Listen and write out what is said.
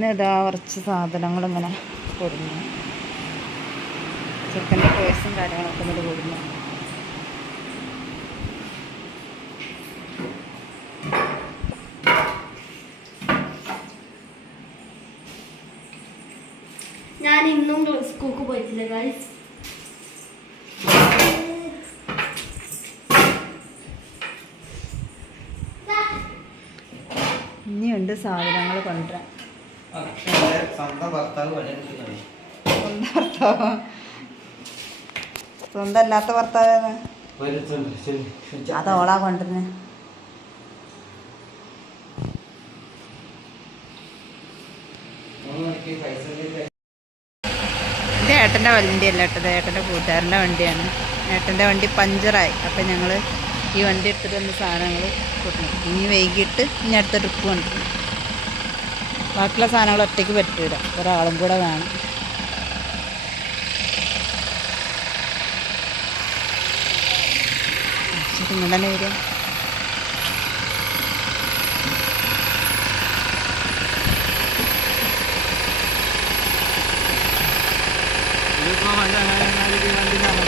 പിന്നെ ഇതാ കുറച്ച് സാധനങ്ങൾ ഇങ്ങനെ കൊടുന്നു ചെക്കന്റെ പേഴ്സും കാര്യങ്ങളൊക്കെ ഇങ്ങോട്ട് പൊടിഞ്ഞു. ഞാൻ ഇന്നും സ്കൂൾക്ക് പോയിട്ടില്ല ഗൈസ് ഇനിയുണ്ട് സാധനങ്ങൾ കൊണ്ടുവരാൻ അക്ഷയുടെ സ്വന്തം ഭർത്താവ് സ്വന്തം അല്ലാത്ത ഭർത്താവ് കൊണ്ടുവരുന്നത്. ഇത് ഏട്ടന്റെ വണ്ടിയല്ല ഏട്ടത് ഏട്ടന്റെ കൂട്ടുകാരന്റെ വണ്ടിയാണ്. ഏട്ടന്റെ വണ്ടി പഞ്ചറായി. അപ്പം ഞങ്ങൾ ഈ വണ്ടി എടുത്തിട്ട് വന്ന സാധനങ്ങൾ കൊടുക്കണം. ഇനി വൈകിട്ട് ഇനി അടുത്ത ട്രിപ്പ് കൊണ്ടുവരണം. ബാക്കിയുള്ള സാധനങ്ങൾ ഒറ്റയ്ക്ക് പറ്റൂല ഒരാളും കൂടെ വേണം. ഇങ്ങനെ തന്നെ വരിക ഇതിപ്പോ വണ്ടി അങ്ങനെ വണ്ടി